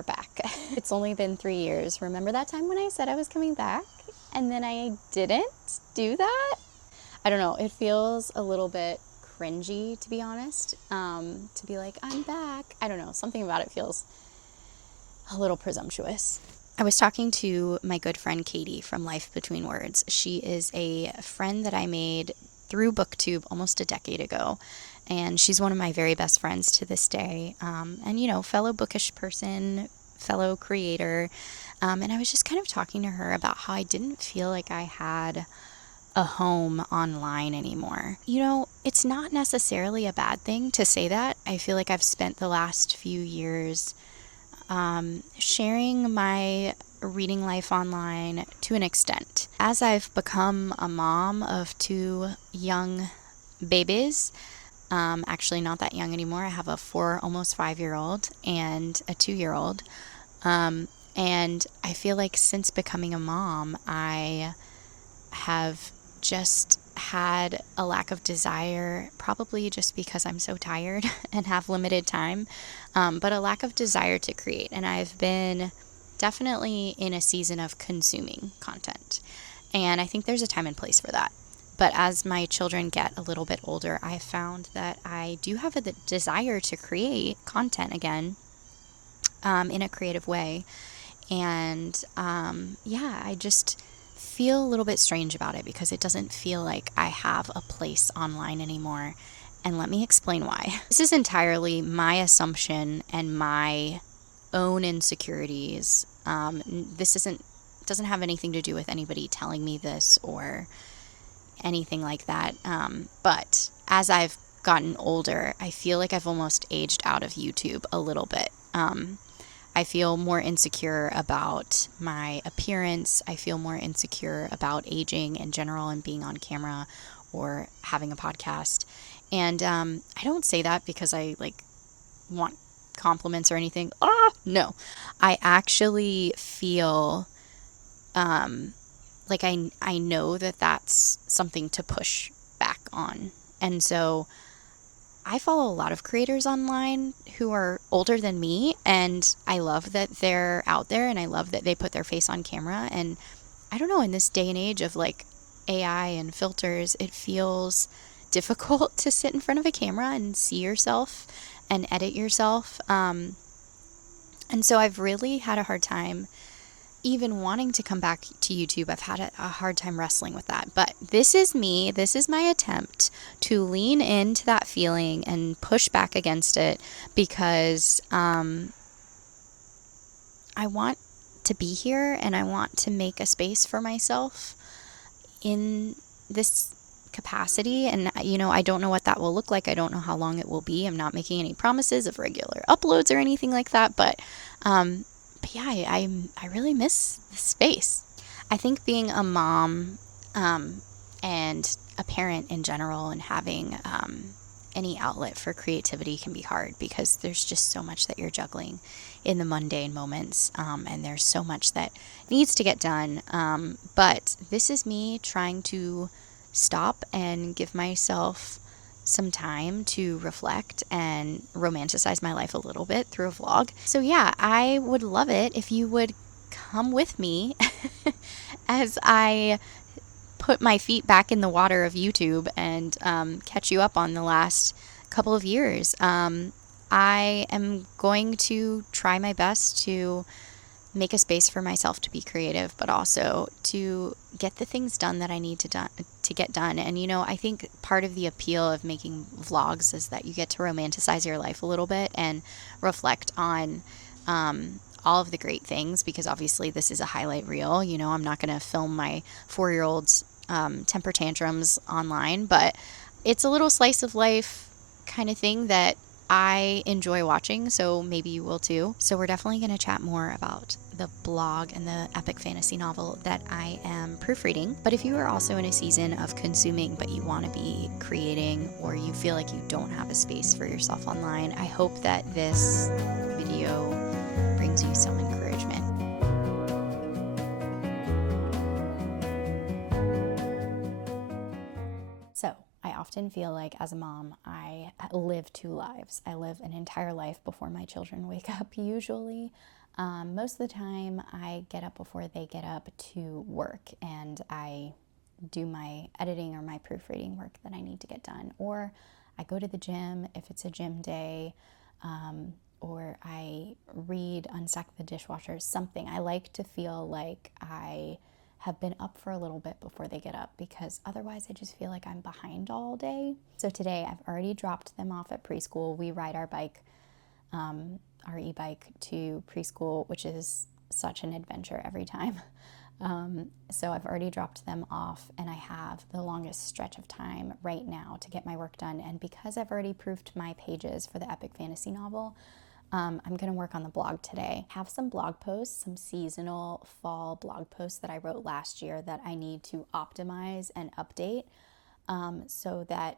we're back. It's only been 3 years. Remember that time when I said I was coming back and then I didn't do that? I don't know. It feels a little bit cringy, to be honest, to be like, I'm back. I don't know. Something about it feels a little presumptuous. I was talking to my good friend Katie from Life Between Words. She is a friend that I made through BookTube almost a decade ago, and she's one of my very best friends to this day. And fellow bookish person, fellow creator. And I was just kind of talking to her about how I didn't feel like I had a home online anymore. It's not necessarily a bad thing to say that. I feel like I've spent the last few years sharing my reading life online to an extent. As I've become a mom of 2 young babies, actually not that young anymore. I have a 4, almost 5-year-old and a 2-year-old. And I feel like since becoming a mom, I have just had a lack of desire, probably just because I'm so tired and have limited time, but a lack of desire to create. And I've been definitely in a season of consuming content. And I think there's a time and place for that. But as my children get a little bit older, I have found that I do have a desire to create content again, in a creative way. And I just feel a little bit strange about it because it doesn't feel like I have a place online anymore. And let me explain why. This is entirely my assumption and my own insecurities. This doesn't have anything to do with anybody telling me this or anything like that. But as I've gotten older, I feel like I've almost aged out of YouTube a little bit. I feel more insecure about my appearance. I feel more insecure about aging in general and being on camera or having a podcast. And I don't say that because I want compliments or anything. No. I actually feel like I know that that's something to push back on. And so I follow a lot of creators online who are older than me, and I love that they're out there and I love that they put their face on camera. And I don't know, in this day and age of AI and filters, it feels difficult to sit in front of a camera and see yourself and edit yourself. And so I've really had a hard time even wanting to come back to YouTube. I've had a hard time wrestling with that. But this is me. This is my attempt to lean into that feeling and push back against it because I want to be here and I want to make a space for myself in this capacity. And, I don't know what that will look like. I don't know how long it will be. I'm not making any promises of regular uploads or anything like that. But yeah, I really miss the space. I think being a mom and a parent in general and having any outlet for creativity can be hard because there's just so much that you're juggling in the mundane moments, and there's so much that needs to get done. But this is me trying to stop and give myself some time to reflect and romanticize my life a little bit through a vlog. So yeah, I would love it if you would come with me as I put my feet back in the water of YouTube and catch you up on the last couple of years. I am going to try my best to make a space for myself to be creative, but also to get the things done that I need to get done. And I think part of the appeal of making vlogs is that you get to romanticize your life a little bit and reflect on all of the great things, because obviously this is a highlight reel. I'm not going to film my 4-year-old's temper tantrums online, but it's a little slice of life kind of thing that I enjoy watching, so maybe you will too. So we're definitely going to chat more about the blog and the epic fantasy novel that I am proofreading. But if you are also in a season of consuming but you want to be creating, or you feel like you don't have a space for yourself online, I hope that this video brings you some encouragement. So I often feel like as a mom, I live 2 lives. I live an entire life before my children wake up usually. Most of the time I get up before they get up to work, and I do my editing or my proofreading work that I need to get done. Or I go to the gym if it's a gym day, or I read, unstack the dishwasher, something. I like to feel like I have been up for a little bit before they get up, because otherwise I just feel like I'm behind all day. So today I've already dropped them off at preschool. We ride our bike, our e-bike, to preschool, which is such an adventure every time. So I've already dropped them off, and I have the longest stretch of time right now to get my work done. And because I've already proofed my pages for the epic fantasy novel, I'm going to work on the blog today. I have some blog posts, some seasonal fall blog posts that I wrote last year that I need to optimize and update, so that,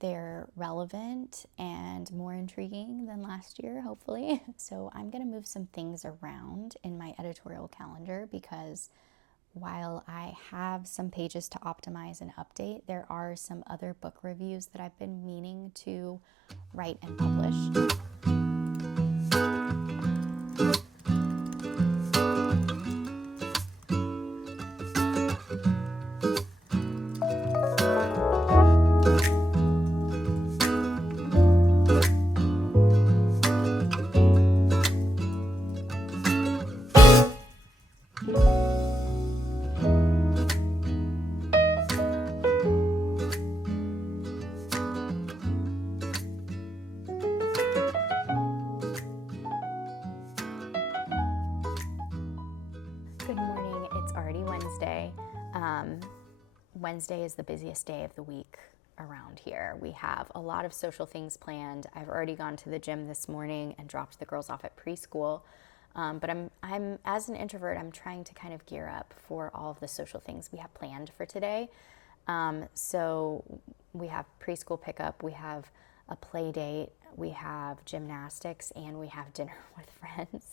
they're relevant and more intriguing than last year, hopefully. So I'm going to move some things around in my editorial calendar, because while I have some pages to optimize and update, there are some other book reviews that I've been meaning to write and publish. Good morning. It's already Wednesday. Wednesday is the busiest day of the week around here. We have a lot of social things planned. I've already gone to the gym this morning and dropped the girls off at preschool. But I'm as an introvert, I'm trying to kind of gear up for all of the social things we have planned for today. So we have preschool pickup, we have a play date, we have gymnastics, and we have dinner with friends.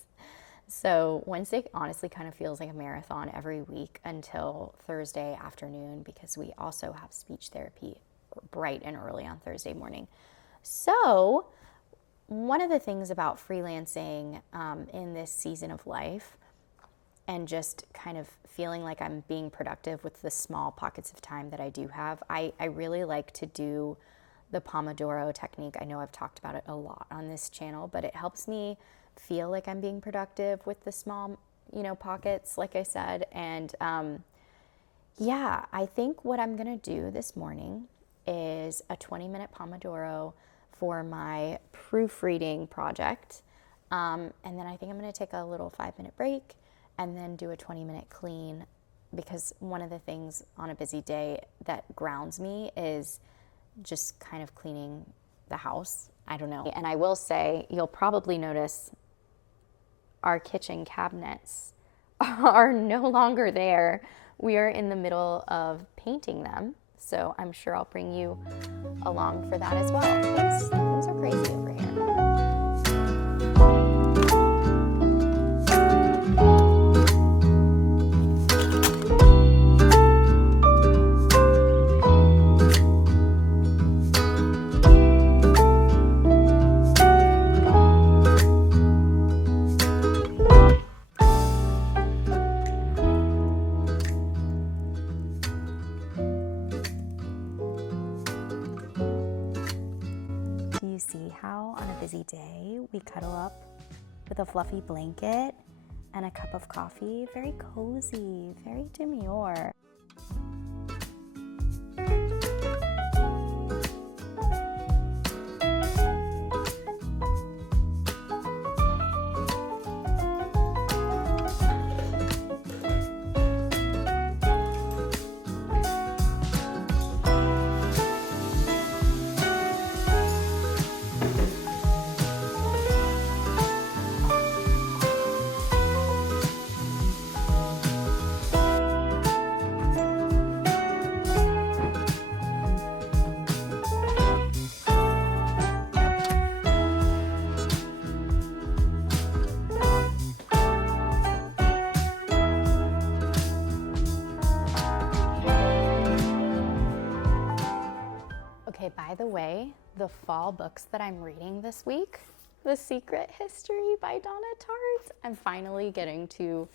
So Wednesday honestly kind of feels like a marathon every week until Thursday afternoon, because we also have speech therapy bright and early on Thursday morning. So one of the things about freelancing in this season of life, and just kind of feeling like I'm being productive with the small pockets of time that I do have, I really like to do the Pomodoro technique. I know I've talked about it a lot on this channel, but it helps me feel like I'm being productive with the small, pockets, like I said. And I think what I'm going to do this morning is a 20-minute Pomodoro for my proofreading project. And then I think I'm going to take a little 5-minute break and then do a 20-minute clean, because one of the things on a busy day that grounds me is just kind of cleaning the house. I don't know. And I will say, you'll probably notice our kitchen cabinets are no longer there. We are in the middle of painting them, so I'm sure I'll bring you along for that as well. Things are crazy over here. You see how on a busy day we cuddle up with a fluffy blanket and a cup of coffee? Very cozy, very demure. Okay, by the way, the fall books that I'm reading this week The Secret History by Donna Tartt. I'm finally getting to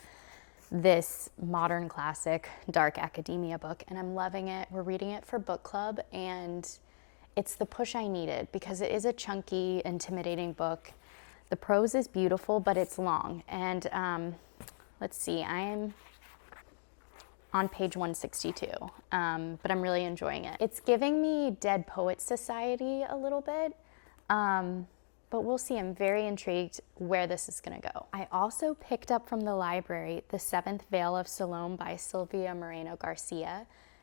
this modern classic dark academia book, and I'm loving it. We're reading it for book club, and it's the push I needed because it is a chunky, intimidating book. The prose is beautiful, but it's long. And let's see, I'm on page 162, but I'm really enjoying it. It's giving me Dead Poets Society a little bit, but we'll see. I'm very intrigued where this is going to go. I also picked up from the library The Seventh Veil of Salome by Silvia Moreno Garcia.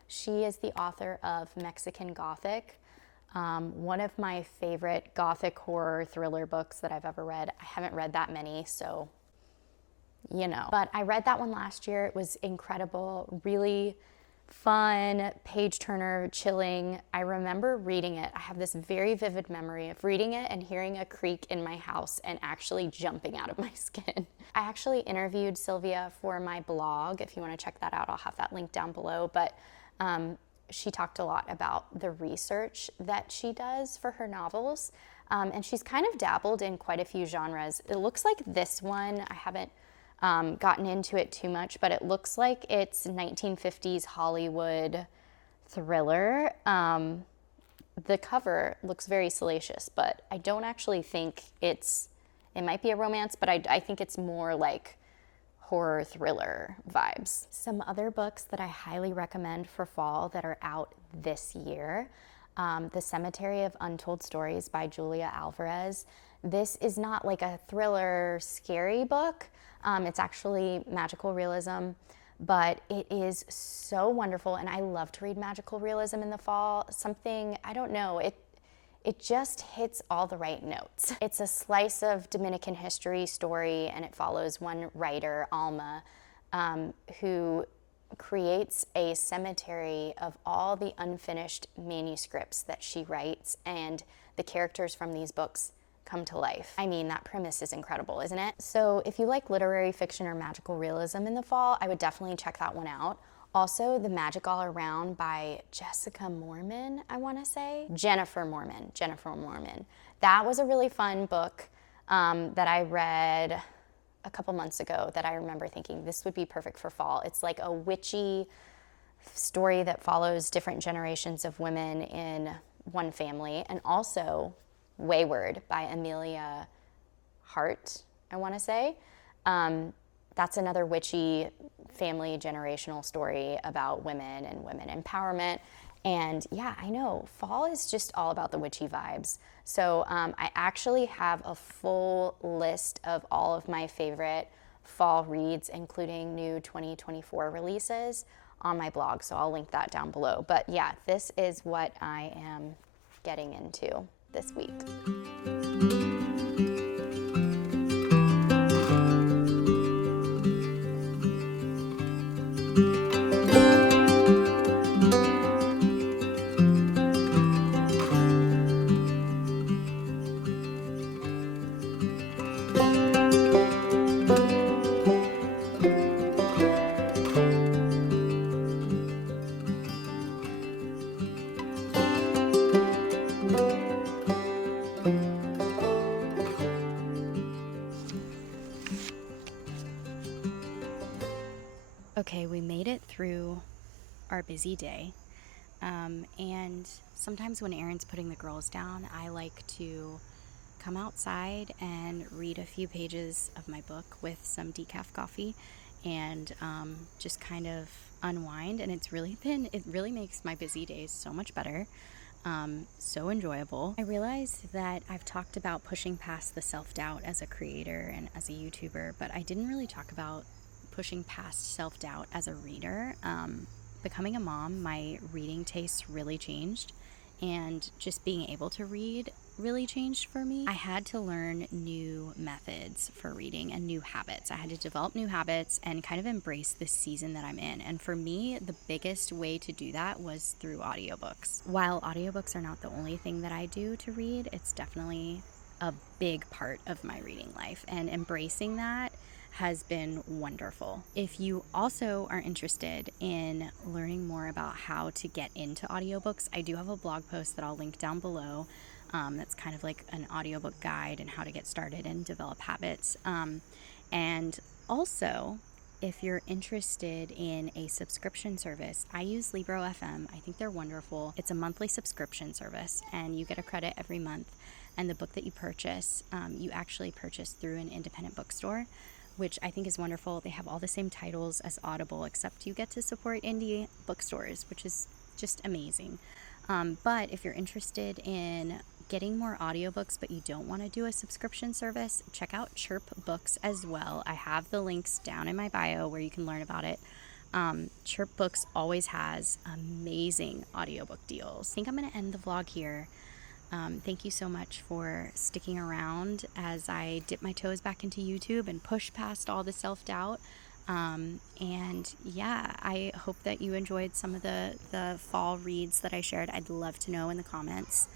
She is the author of Mexican Gothic, one of my favorite Gothic horror thriller books that I've ever read. I haven't read that many, so you know. But I read that one last year. It was incredible, really fun, page turner, chilling. I remember reading it. I have this very vivid memory of reading it and hearing a creak in my house and actually jumping out of my skin. I actually interviewed Sylvia for my blog. If you want to check that out, I'll have that link down below. But she talked a lot about the research that she does for her novels. And she's kind of dabbled in quite a few genres. It looks like this one, I haven't gotten into it too much, but it looks like it's 1950s Hollywood thriller. The cover looks very salacious, but I don't actually think it might be a romance, but I think it's more like horror thriller vibes. Some other books that I highly recommend for fall that are out this year. The Cemetery of Untold Stories by Julia Alvarez. This is not like a thriller scary book. It's actually magical realism, but it is so wonderful, and I love to read magical realism in the fall. Something, I don't know, it just hits all the right notes. It's a slice of Dominican history story, and it follows one writer, Alma, who creates a cemetery of all the unfinished manuscripts that she writes, and the characters from these books come to life. I mean, that premise is incredible, isn't it? So if you like literary fiction or magical realism in the fall, I would definitely check that one out. Also, The Magic All Around by Jessica Mormon, I want to say. Jennifer Mormon. That was a really fun book that I read a couple months ago that I remember thinking this would be perfect for fall. It's like a witchy story that follows different generations of women in one family, and also Wayward by Amelia Hart, I want to say. That's another witchy family generational story about women and women empowerment. And yeah, I know, fall is just all about the witchy vibes. So I actually have a full list of all of my favorite fall reads, including new 2024 releases, on my blog. So I'll link that down below. But yeah, this is what I am getting into this week. Okay, we made it through our busy day, and sometimes when Aaron's putting the girls down, I like to come outside and read a few pages of my book with some decaf coffee and just kind of unwind, and it really makes my busy days so much better, so enjoyable. I realized that I've talked about pushing past the self-doubt as a creator and as a YouTuber, but I didn't really talk about pushing past self-doubt as a reader. Becoming a mom, my reading tastes really changed, and just being able to read really changed for me. I had to learn new methods for reading and new habits. I had to develop new habits and kind of embrace this season that I'm in. And for me, the biggest way to do that was through audiobooks. While audiobooks are not the only thing that I do to read, it's definitely a big part of my reading life, and embracing that has been wonderful. If you also are interested in learning more about how to get into audiobooks, I do have a blog post that I'll link down below That's kind of like an audiobook guide and how to get started and develop habits. And also, if you're interested in a subscription service, I use Libro FM. I think they're wonderful. It's a monthly subscription service, and you get a credit every month. And the book that you purchase, you actually purchase through an independent bookstore, which I think is wonderful. They have all the same titles as Audible, except you get to support indie bookstores, which is just amazing. But if you're interested in getting more audiobooks but you don't want to do a subscription service, check out Chirp Books as well. I have the links down in my bio where you can learn about it. Chirp Books always has amazing audiobook deals. I think I'm going to end the vlog here. Thank you so much for sticking around as I dip my toes back into YouTube and push past all the self-doubt. And yeah, I hope that you enjoyed some of the fall reads that I shared. I'd love to know in the comments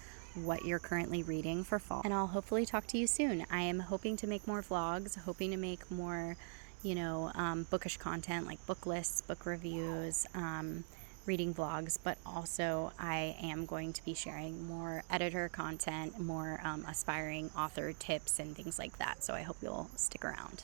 what you're currently reading for fall. And I'll hopefully talk to you soon. I am hoping to make more vlogs, hoping to make more, bookish content like book lists, book reviews, reading vlogs, but also I am going to be sharing more editor content, more aspiring author tips and things like that. So I hope you'll stick around.